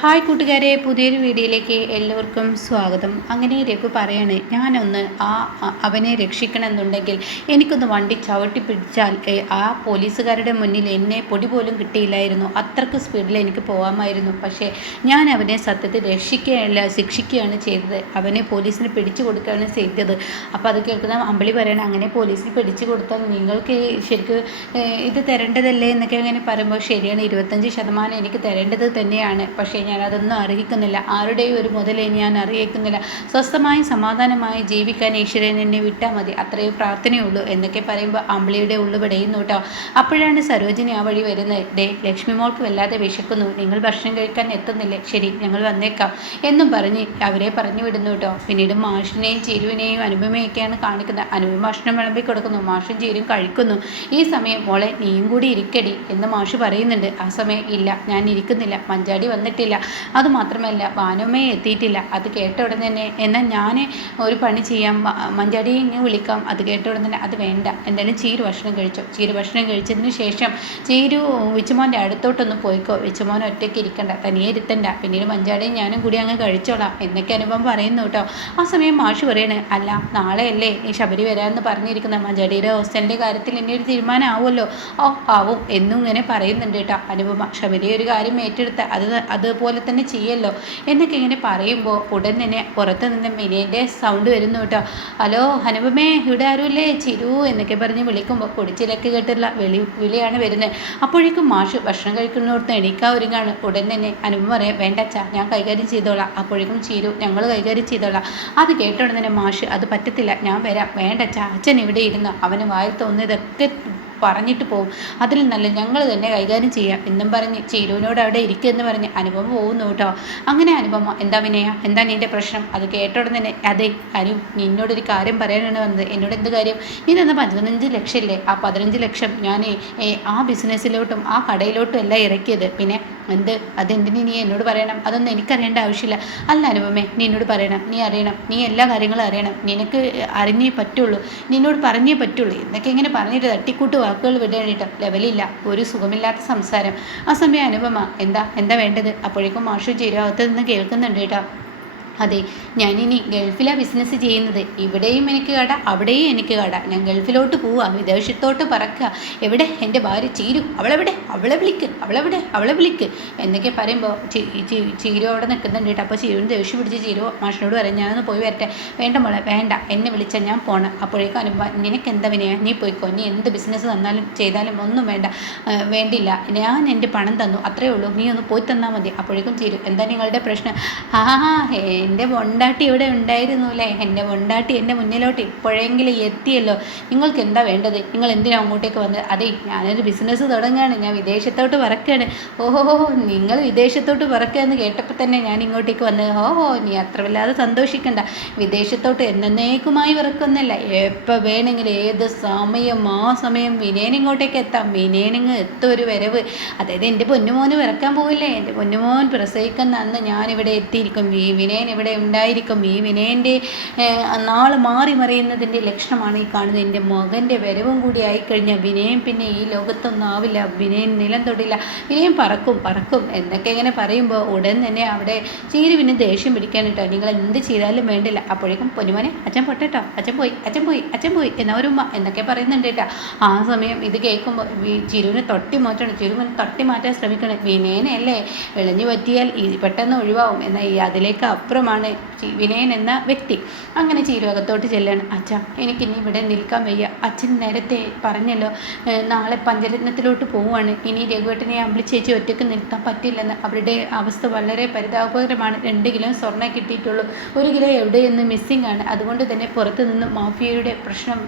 Hi കൂട്ടുകാരെ, പുതിയൊരു വീഡിയോയിലേക്ക് എല്ലാവർക്കും സ്വാഗതം. അങ്ങനെ രഘു പറയാണ്, ഞാനൊന്ന് അവനെ രക്ഷിക്കണമെന്നുണ്ടെങ്കിൽ എനിക്കൊന്ന് വണ്ടി ചവിട്ടി പിടിച്ചാൽ ആ പോലീസുകാരുടെ മുന്നിൽ എന്നെ പൊടി പോലും കിട്ടിയില്ലായിരുന്നു. അത്രയ്ക്ക് സ്പീഡിൽ എനിക്ക് പോകാമായിരുന്നു. പക്ഷേ ഞാൻ അവനെ സത്യത്തിൽ രക്ഷിക്കുകയല്ല, ശിക്ഷിക്കുകയാണ് ചെയ്തത്. അവനെ പോലീസിന് പിടിച്ചു കൊടുക്കുകയാണ് ചെയ്തത്. അപ്പോൾ അത് കേൾക്കുന്ന അമ്പിളി പറയണം, അങ്ങനെ പോലീസിന് പിടിച്ചു കൊടുത്താൽ നിങ്ങൾക്ക് ശരിക്കും ഇത് തരേണ്ടതല്ലേ എന്നൊക്കെ അങ്ങനെ പറയുമ്പോൾ ശരിയാണ്, 25% എനിക്ക് തരേണ്ടത് തന്നെയാണ്. പക്ഷേ ഞാനതൊന്നും അർഹിക്കുന്നില്ല. ആരുടെയും ഒരു മുതലേ ഞാൻ അറിയിക്കുന്നില്ല. സ്വസ്ഥമായി സമാധാനമായി ജീവിക്കാൻ ഈശ്വരൻ എന്നെ വിട്ടാൽ മതി, അത്രയും പ്രാർത്ഥനയുള്ളൂ എന്നൊക്കെ പറയുമ്പോൾ അമ്പിളിയുടെ ഉള്ളു പെടയുന്നു കേട്ടോ. അപ്പോഴാണ് സരോജിനി ആ വഴി വരുന്നത്. ലക്ഷ്മി മോൾക്ക് വല്ലാതെ വിശക്കുന്നു, നിങ്ങൾ ഭക്ഷണം കഴിക്കാൻ എത്തുന്നില്ലേ? ശരി, ഞങ്ങൾ വന്നേക്കാം എന്നും പറഞ്ഞ് അവരെ പറഞ്ഞു വിടുന്നു കേട്ടോ. പിന്നീട് മാഷിനെയും ചീരുവിനെയും അനുപമയൊക്കെയാണ് കാണിക്കുന്നത്. അനുപമ ഭക്ഷണം വിളമ്പി കൊടുക്കുന്നു, മാഷും ചീരും കഴിക്കുന്നു. ഈ സമയം മോളെ നീയും കൂടി ഇരിക്കടി എന്ന് മാഷ് പറയുന്നുണ്ട്. ആ സമയം ഇല്ല, ഞാൻ ഇരിക്കുന്നില്ല, മഞ്ചാടി വന്നിട്ടില്ല, അതുമാത്രമല്ല ഭാനുമ്മയെ എത്തിയിട്ടില്ല. അത് കേട്ട ഉടൻ തന്നെ എന്നാൽ ഞാൻ ഒരു പണി ചെയ്യാം, മഞ്ചാടിയെ ഇങ്ങനെ വിളിക്കാം. അത് കേട്ട ഉടൻ തന്നെ അത് വേണ്ട, എന്തായാലും ചീരു ഭക്ഷണം കഴിച്ചോ. ചീരു ഭക്ഷണം കഴിച്ചതിന് ശേഷം ചീരു വിച്ചുമോൻ്റെ അടുത്തോട്ടൊന്ന് പോയിക്കോ, വിച്ചുമോൻ ഒറ്റയ്ക്ക് ഇരിക്കണ്ട, തനിയെ ഇരുത്തണ്ട, പിന്നീട് മഞ്ചാടിയും ഞാനും കൂടി അങ്ങ് കഴിച്ചോളാം എന്നൊക്കെ അനുഭവം പറയുന്നു കേട്ടോ. ആ സമയം മാഷ് പറയണേ, അല്ല നാളെയല്ലേ ഈ ശബരി വരാമെന്ന് പറഞ്ഞിരിക്കുന്ന, മഞ്ചാടിയുടെ ഹോസ്റ്റലിൻ്റെ കാര്യത്തിൽ ഇനി ഒരു തീരുമാനം ആവുമല്ലോ. ഓ ആവും എന്നും ഇങ്ങനെ പറയുന്നുണ്ട് കേട്ടോ അനുപമ. ശബരി ഒരു കാര്യം ഏറ്റെടുത്ത് അതുപോലെ തന്നെ ചെയ്യല്ലോ എന്നൊക്കെ ഇങ്ങനെ പറയുമ്പോൾ ഉടൻ തന്നെ പുറത്ത് നിന്ന് മിനേൻ്റെ സൗണ്ട് വരുന്നു കേട്ടോ. ഹലോ അനുപമേ, ഇവിടെ ആരുമില്ലേ? ചിരു എന്നൊക്കെ പറഞ്ഞ് വിളിക്കുമ്പോൾ പൊടിച്ചിലക്ക് കേട്ടുള്ള വിളിയാണ് വരുന്നത്. അപ്പോഴേക്കും മാഷ് ഭക്ഷണം കഴിക്കുന്നിടത്ത് എണീക്കാൻ ഒരുങ്ങാണ്. ഉടൻ തന്നെ അനുപമ പറയാം, വേണ്ടച്ചാ ഞാൻ കൈകാര്യം ചെയ്തോളാം. അപ്പോഴേക്കും ചിരു, ഞങ്ങൾ കൈകാര്യം ചെയ്തോളാം. അത് കേട്ട ഉടൻ തന്നെ മാഷ്, അത് പറ്റത്തില്ല, ഞാൻ വരാം, വേണ്ടച്ചാ അച്ഛൻ ഇവിടെ ഇരുന്ന് അവന് വായിൽ തോന്നിയതൊക്കെ പറഞ്ഞിട്ട് പോകും, അതിൽ നല്ല ഞങ്ങൾ തന്നെ കൈകാര്യം ചെയ്യാം എന്നും പറഞ്ഞ് ചീരുവിനോട് അവിടെ ഇരിക്കുമെന്ന് പറഞ്ഞ് അനുപമ പോകുന്നു കേട്ടോ. അങ്ങനെ അനുപമ, എന്താ വിനയ, എന്താ നിൻ്റെ പ്രശ്നം? അത് കേട്ട ഉടൻ തന്നെ, അതെ അനു, നിന്നോടൊരു കാര്യം പറയാനാണ് വന്നത്. എന്നോട് എന്ത് കാര്യം? നീ തന്ന 15 ലക്ഷം ഇല്ലേ, ആ 15 ലക്ഷം ഞാൻ ആ ബിസിനസ്സിലോട്ടും ആ കടയിലോട്ടും എല്ലാം ഇറക്കിയത്. പിന്നെ എന്ത്, അതെന്തിനു നീ എന്നോട് പറയണം? അതൊന്നും എനിക്കറിയേണ്ട ആവശ്യമില്ല. അല്ല അനുപമേ, നീ എന്നോട് പറയണം, നീ അറിയണം, നീ എല്ലാ കാര്യങ്ങളും അറിയണം, നിനക്ക് അറിഞ്ഞേ പറ്റുള്ളൂ, നിന്നോട് പറഞ്ഞേ പറ്റുള്ളൂ എന്നൊക്കെ ഇങ്ങനെ പറഞ്ഞിട്ട് തട്ടിക്കൂട്ട് വാക്കുകൾ വിടാനിട്ട് ലെവലില്ല, ഒരു സുഖമില്ലാത്ത സംസാരം. ആ സമയം അനുപമ, എന്താ വേണ്ടത്? അപ്പോഴേക്കും മാഷു ചേരും അകത്ത് നിന്ന് കേൾക്കുന്നുണ്ട് കേട്ടോ. അതെ, ഞാനിനി ഗൾഫിലാണ് ബിസിനസ് ചെയ്യുന്നത്. ഇവിടെയും എനിക്ക് കട, അവിടെയും എനിക്ക് കട. ഞാൻ ഗൾഫിലോട്ട് പോവുക, വിദേശത്തോട്ട് പറക്കുക. എവിടെ എൻ്റെ ഭാര്യ ചീരു? അവളെവിടെ? അവളെ വിളിക്ക് എന്നൊക്കെ പറയുമ്പോൾ ചീരു അവിടെ നിൽക്കുന്നുണ്ട് കേട്ടോ. അപ്പോൾ ചീരുവിന് ദേഷ്യം പിടിച്ച് ചീരു മാഷിനോട് പറയും, ഞാനൊന്ന് പോയി വരട്ടെ. വേണ്ട മോളെ വേണ്ട, എന്നെ വിളിച്ചാൽ ഞാൻ പോകണം. അപ്പോഴേക്കും നിനക്ക് എന്താ വിനയ, നീ പോയിക്കോ, നീ എന്ത് ബിസിനസ് തന്നാലും ചെയ്താലും ഒന്നും വേണ്ടില്ല, ഞാൻ എൻ്റെ പണം തന്നു, അത്രയേ ഉള്ളൂ, നീ ഒന്ന് പോയി തന്നാൽ മതി. അപ്പോഴേക്കും ചീരു, എന്താ നിങ്ങളുടെ പ്രശ്നം? എൻ്റെ ബൊണ്ടാട്ടി ഇവിടെ ഉണ്ടായിരുന്നു അല്ലേ, എൻ്റെ ബൊണ്ടാട്ടി എൻ്റെ മുന്നിലോട്ട് ഇപ്പോഴെങ്കിലും എത്തിയല്ലോ, നിങ്ങൾക്ക് എന്താ വേണ്ടത്? നിങ്ങൾ എന്തിനാണ് അങ്ങോട്ടേക്ക് വന്നത്? അതെ, ഞാനൊരു ബിസിനസ് തുടങ്ങുകയാണ്, ഞാൻ വിദേശത്തോട്ട് പറക്കുകയാണ്. ഓഹോ, നിങ്ങൾ വിദേശത്തോട്ട് പറക്കുക എന്ന് കേട്ടപ്പോൾ തന്നെ ഞാൻ ഇങ്ങോട്ടേക്ക് വന്നത്. ഓഹോ, നീ അത്ര വല്ലാതെ സന്തോഷിക്കണ്ട, വിദേശത്തോട്ട് എന്നേക്കുമായി വിറക്കുന്നല്ല, എപ്പോൾ വേണമെങ്കിലും ഏത് സമയം ആ സമയം വിനയനിങ്ങോട്ടേക്ക് എത്താം, വിനയനിങ്ങ് എത്തും ഒരു വരവ്. അതായത് എൻ്റെ പൊന്നുമോന് വിറക്കാൻ പോവില്ലേ, എൻ്റെ പൊന്നുമോൻ പ്രസവിക്കുന്ന അന്ന് ഞാനിവിടെ എത്തിയിരിക്കും, ഈ വിനയൻ ഇവിടെ ഉണ്ടായിരിക്കും. ഈ വിനയൻ്റെ നാൾ മാറി മറിയുന്നതിൻ്റെ ലക്ഷണമാണ് ഈ കാണുന്നത്. എൻ്റെ മകൻ്റെ വരവും കൂടി ആയിക്കഴിഞ്ഞാൽ വിനയൻ പിന്നെ ഈ ലോകത്തൊന്നും ആവില്ല, വിനയൻ നിലം തൊടില്ല, വിനയൻ പറക്കും എന്നൊക്കെ ഇങ്ങനെ പറയുമ്പോൾ ഉടൻ തന്നെ അവിടെ ചീരുവിന് ദേഷ്യം പിടിക്കാനിട്ടോ. നിങ്ങൾ എന്ത് ചെയ്താലും വേണ്ടില്ല. അപ്പോഴേക്കും പൊന്നുമോനെ അച്ഛൻ പൊട്ടട്ടോ, അച്ഛൻ പോയി എന്നവരുമ്മ എന്നൊക്കെ പറയുന്നുണ്ട് കേട്ടോ. ആ സമയം ഇത് കേൾക്കുമ്പോൾ ചിരുവിനെ ചിരുവിനെ തട്ടി മാറ്റാൻ ശ്രമിക്കണം. വിനയനല്ലേ വിളഞ്ഞു പറ്റിയാൽ പെട്ടെന്ന് ഒഴിവാകും. എന്നാൽ അതിലേക്ക് അപ്പുറമാണ് വിനയൻ എന്ന വ്യക്തി. അങ്ങനെ ചീരു അകത്തോട്ട് ചെല്ലാണ്. അച്ഛാ, എനിക്കിനി ഇവിടെ നിൽക്കാൻ വയ്യ, അച്ഛൻ നേരത്തെ പറഞ്ഞല്ലോ നാളെ പഞ്ചരത്നത്തിലോട്ട് പോവുകയാണ്, ഇനി രഘുവേട്ടനെ അമ്പിളി ചേച്ചി ഒറ്റയ്ക്ക് നിർത്താൻ പറ്റില്ലെന്ന്. അവരുടെ അവസ്ഥ വളരെ പരിതാപകരമാണ്. 2 കിലോ സ്വർണ്ണം കിട്ടിയിട്ടുള്ളൂ, 1 കിലോ എവിടെയെന്ന് മിസ്സിംഗ് ആണ്. അതുകൊണ്ട് തന്നെ പുറത്ത് നിന്ന് മാഫിയയുടെ പ്രശ്നം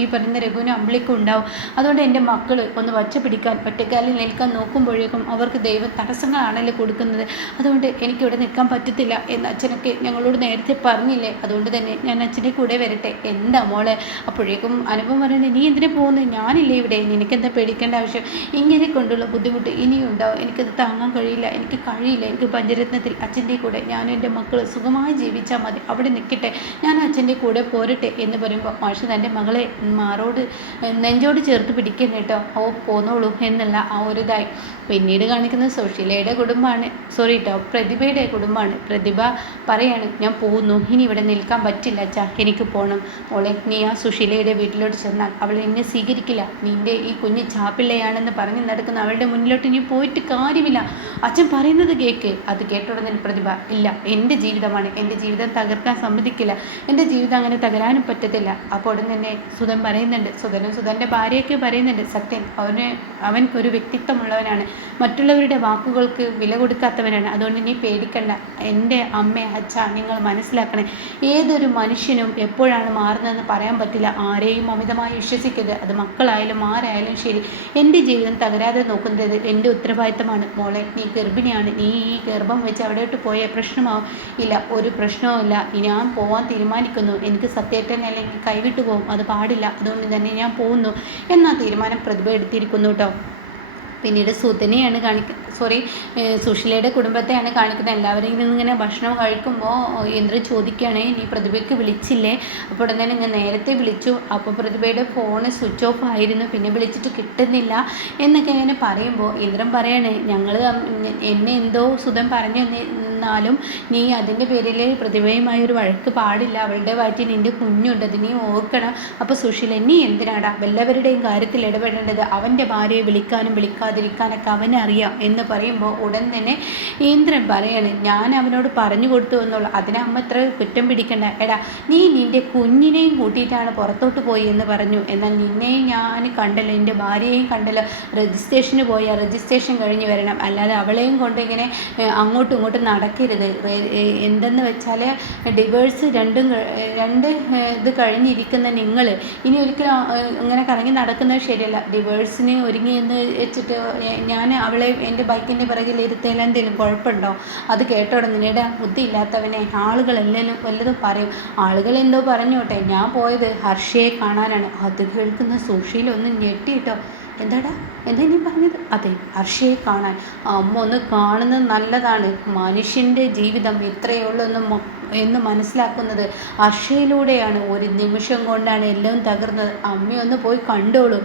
ഈ പറയുന്ന രഘുവിനും അമ്പിളിക്കും ഉണ്ടാവും. അതുകൊണ്ട് എൻ്റെ മക്കൾ ഒന്ന് വച്ച പിടിക്കാൻ ഒറ്റക്കാലിൽ നിൽക്കാൻ നോക്കുമ്പോഴേക്കും അവർക്ക് ദൈവം തടസ്സങ്ങളാണല്ലോ കൊടുക്കുന്നത്. അതുകൊണ്ട് എനിക്കിവിടെ നിൽക്കാൻ പറ്റത്തില്ല എന്ന് അച്ഛനൊക്കെ ഞങ്ങളോട് നേരത്തെ പറഞ്ഞില്ലേ, അതുകൊണ്ട് തന്നെ ഞാൻ അച്ഛൻ്റെ കൂടെ വരട്ടെ. എന്താ മോളെ? അപ്പോഴേക്കും അനുപം പറയുന്നത്, നീ എന്തിനു പോകുന്നത്? ഞാനില്ലേ ഇവിടെ, നിനക്കെന്താ പേടിക്കേണ്ട ആവശ്യം? ഇങ്ങനെ കൊണ്ടുള്ള ബുദ്ധിമുട്ട് ഇനിയും ഉണ്ടാവും. എനിക്കത് താങ്ങാൻ കഴിയില്ല, എനിക്ക് കഴിയില്ല. എനിക്ക് പഞ്ചരത്നത്തിൽ അച്ഛൻ്റെ കൂടെ ഞാനും എൻ്റെ മക്കൾ സുഖമായി ജീവിച്ചാൽ മതി, അവിടെ നിൽക്കട്ടെ, ഞാൻ അച്ഛൻ്റെ കൂടെ പോരട്ടെ എന്ന് പറയുമ്പോൾ മാഷ് തൻ്റെ മകളെ മാറോട് നെഞ്ചോട് ചേർത്ത് പിടിക്കുന്നു കേട്ടോ. പോന്നോളൂ എന്നുള്ള ആ ഒരു ഇതായി. പിന്നീട് കാണിക്കുന്നത് സുശീലയുടെ കുടുംബമാണ്, സോറി കേട്ടോ, പ്രതിഭയുടെ കുടുംബമാണ്. പ്രതിഭ പറയാണ്, ഞാൻ പോകുന്നു, ഇനി ഇവിടെ നിൽക്കാൻ പറ്റില്ല അച്ഛാ, എനിക്ക് പോകണം. മോളെ, നീ ആ സുശീലയുടെ വീട്ടിലോട്ട് ചെന്നാൽ അവൾ എന്നെ സ്വീകരിക്കില്ല. നിൻ്റെ ഈ കുഞ്ഞ് ചാപ്പിള്ളയാണെന്ന് പറഞ്ഞ് നടക്കുന്ന അവളുടെ മുന്നിലോട്ട് നീ പോയിട്ട് കാര്യമില്ല. അച്ഛൻ പറയുന്നത് കേൾക്ക്. അത് കേട്ടുടനെ പ്രതിഭ, ഇല്ല, എൻ്റെ ജീവിതമാണ്, എൻ്റെ ജീവിതം തകർക്കാൻ സമ്മതിക്കില്ല, എൻ്റെ ജീവിതം അങ്ങനെ തകരാനും പറ്റത്തില്ല. അപ്പോൾ ഉടൻ തന്നെ സുധൻ പറയുന്നുണ്ട്, സുധൻ്റെ ഭാര്യയൊക്കെ പറയുന്നുണ്ട്, സത്യൻ അവൻ ഒരു വ്യക്തിത്വമുള്ളവനാണ്, മറ്റുള്ളവരുടെ വാക്കുകൾക്ക് വില കൊടുക്കാത്തവനാണ്, അതുകൊണ്ട് നീ പേടിക്കണ്ട. എൻ്റെ അമ്മ, അച്ഛ, നിങ്ങൾ മനസ്സിലാക്കണേ, ഏതൊരു മനുഷ്യനും എപ്പോഴാണ് മാറുന്നതെന്ന് പറയാൻ പറ്റില്ല. ആരെയും അമിതമായി വിശ്വസിക്കരുത്, അത് മക്കളായാലും ആരായാലും ശരി. എൻ്റെ ജീവിതം തകരാതെ നോക്കുന്നത് എൻ്റെ ഉത്തരവാദിത്തമാണ്. മോളെ, നീ ഗർഭിണിയാണ്, നീ ഈ ഗർഭം വെച്ച് അവിടോട്ട് പോയ പ്രശ്നമാവും. ഇല്ല, ഒരു പ്രശ്നവും ഇല്ല, ഞാൻ പോവാൻ തീരുമാനിക്കുന്നു. എനിക്ക് സത്യേട്ടൻ അല്ലെങ്കിൽ കൈവിട്ടു പോകും, അത് പാടില്ല, അതുകൊണ്ട് തന്നെ ഞാൻ പോകുന്നു എന്നാ തീരുമാനം പ്രതിഭ എടുത്തിരിക്കുന്നു കേട്ടോ. പിന്നീട് സുധനെയാണ് സുശീലയുടെ കുടുംബത്തെയാണ് കാണിക്കുന്നത്. എല്ലാവരും ഇങ്ങനെ ഭക്ഷണം കഴിക്കുമ്പോൾ ഇന്ദ്രൻ ചോദിക്കുകയാണ്, നീ പ്രതിഭയ്ക്ക് വിളിച്ചില്ലേ? അപ്പോൾ ഉടനെ ഞാൻ നേരത്തെ വിളിച്ചു, അപ്പോൾ പ്രതിഭയുടെ ഫോണ് സ്വിച്ച് ഓഫ് ആയിരുന്നു, പിന്നെ വിളിച്ചിട്ട് കിട്ടുന്നില്ല എന്നൊക്കെ ഇങ്ങനെ പറയുമ്പോൾ ഇന്ദ്രൻ പറയാണ്, എന്നെ എന്തോ സുധൻ പറഞ്ഞു എന്നാലും നീ അതിൻ്റെ പേരിൽ പ്രതിഭയുമായി ഒരു വഴക്ക് പാടില്ല, അവളുടെ വയറ്റിൽ നിൻ്റെ കുഞ്ഞുണ്ട്, അത് നീ ഓർക്കണം. അപ്പോൾ സുശീല, നീ എന്തിനാടാ വല്ലവരുടെയും കാര്യത്തിൽ ഇടപെടേണ്ടത്? അവൻ്റെ ഭാര്യയെ വിളിക്കാനും വിളിക്കാതിരിക്കാനൊക്കെ അവനറിയാം എന്ന് പറയുമ്പോൾ ഉടൻ തന്നെ ഇന്ദ്രൻ പറയാണ്, ഞാൻ അവനോട് പറഞ്ഞു കൊടുത്തു എന്നുള്ളൂ, അതിനെ അമ്മ ഇത്ര കുറ്റം പിടിക്കണ്ട. എടാ, നീ നിൻ്റെ കുഞ്ഞിനെയും കൂട്ടിയിട്ടാണ് പുറത്തോട്ട് പോയി എന്ന് പറഞ്ഞു, എന്നാൽ നിന്നെയും ഞാൻ കണ്ടല്ലോ, എൻ്റെ ഭാര്യയെയും കണ്ടല്ലോ. രജിസ്ട്രേഷന് പോയാൽ രജിസ്ട്രേഷൻ കഴിഞ്ഞ് വരണം, അല്ലാതെ അവളെയും കൊണ്ട് ഇങ്ങനെ അങ്ങോട്ടും ഇങ്ങോട്ടും നടക്കരുത്. എന്തെന്ന് വെച്ചാൽ ഡിവേഴ്സ് രണ്ട് ഇത് കഴിഞ്ഞിരിക്കുന്ന നിങ്ങൾ ഇനി ഒരിക്കലും ഇങ്ങനെ കറങ്ങി നടക്കുന്നത് ശരിയല്ല. ഡിവേഴ്സിന് ഒരുങ്ങി എന്ന് വെച്ചിട്ട് ഞാൻ അവളെ എൻ്റെ ബൈക്കിൻ്റെ പിറകിൽ ഇരുത്തേൽ എന്തെങ്കിലും കുഴപ്പമുണ്ടോ? അത് കേട്ടോടുന്നതിനിടെ ബുദ്ധിയില്ലാത്തവനെ ആളുകളെല്ലാം വല്ലതും പറയും. ആളുകൾ എന്തോ പറഞ്ഞോട്ടെ, ഞാൻ പോയത് ഹർഷയെ കാണാനാണ്. അത് കേൾക്കുന്ന സുശീലൊന്ന് ഞെട്ടിയിട്ടോ. എന്താടാ, എന്താ നീ പറഞ്ഞത്? അതെ, ഹർഷയെ കാണാൻ. അമ്മ ഒന്ന് കാണുന്നത് നല്ലതാണ്. മനുഷ്യൻ്റെ ജീവിതം ഇത്രയേ ഉള്ളൂ എന്ന് മനസ്സിലാക്കുന്നത് ഹർഷയിലൂടെയാണ്. ഒരു നിമിഷം കൊണ്ടാണ് എല്ലാം തകർന്നത്. അമ്മയൊന്ന് പോയി കണ്ടോളൂ.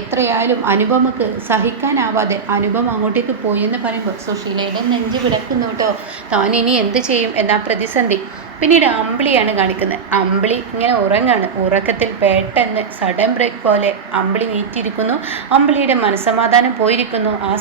എത്രയായാലും അനുപമക്ക് സഹിക്കാനാവാതെ അനുപമ അങ്ങോട്ടേക്ക് പോയി എന്ന് പറയുമ്പോൾ സുശീലയുടെ നെഞ്ച് വിടക്കുന്നു കേട്ടോ. താൻ ഇനി എന്ത് ചെയ്യും എന്നാ പ്രതിസന്ധി. പിന്നീട് അമ്പിളിയാണ് കാണിക്കുന്നത്. അമ്പിളി ഇങ്ങനെ ഉറങ്ങാണ്. ഉറക്കത്തിൽ പെട്ടെന്ന് സഡൻ ബ്രേക്ക് പോലെ അമ്പിളി നീറ്റിയിരിക്കുന്നു. അമ്പിളിയുടെ മനസ്സമാധാനം പോയിരിക്കുന്നു. ആ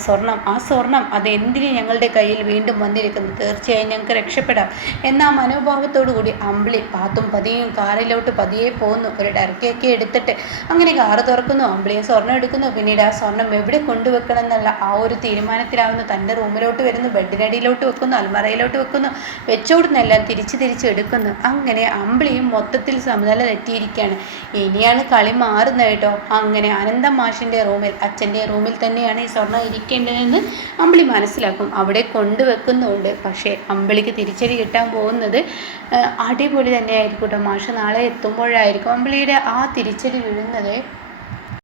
സ്വർണം അത് എന്തിന് ഞങ്ങളുടെ കയ്യിൽ വീണ്ടും വന്നിരിക്കുന്നു? തീർച്ചയായും ഞങ്ങൾക്ക് രക്ഷപ്പെടാം എന്ന മനോഭാവത്തോടു കൂടി അമ്പിളി പാത്തും പതിയും കാറിലോട്ട് പതിയെ പോകുന്നു. ഒരു ഡർക്കിയൊക്കെ എടുത്തിട്ട് അങ്ങനെ കാറ് തുറക്കുന്നു. അമ്പിളിയെ സ്വർണ്ണം എടുക്കുന്നു. പിന്നീട് ആ സ്വർണം എവിടെ കൊണ്ടുവെക്കണം എന്നുള്ള ആ ഒരു തീരുമാനത്തിലാവുന്നു. തൻ്റെ റൂമിലോട്ട് വരുന്നു, ബെഡിനടിയിലോട്ട് വെക്കുന്നു, അൽമറയിലോട്ട് വെക്കുന്നു, വെച്ചോടുന്നെല്ലാം തിരിച്ച് എടുക്കുന്നു. അങ്ങനെ അമ്പിളിയും മൊത്തത്തിൽ സമനില തെറ്റിയിരിക്കുകയാണ്. ഇനിയാണ് കളി മാറുന്നത് കേട്ടോ. അങ്ങനെ അനന്തം മാഷിൻ്റെ റൂമിൽ, അച്ഛൻ്റെ റൂമിൽ തന്നെയാണ് ഈ സ്വർണ്ണം ഇരിക്കേണ്ടതെന്ന് അമ്പിളി മനസ്സിലാക്കും. അവിടെ കൊണ്ടുവെക്കുന്നുണ്ട്. പക്ഷേ അമ്പിളിക്ക് തിരിച്ചടി കിട്ടാൻ പോകുന്നത് അടിപൊളി തന്നെയായിരിക്കും കേട്ടോ. മാഷ് നാളെ എത്തുമ്പോഴായിരിക്കും അമ്പിളിയുടെ ആ തിരിച്ചടി വീഴുന്നത്.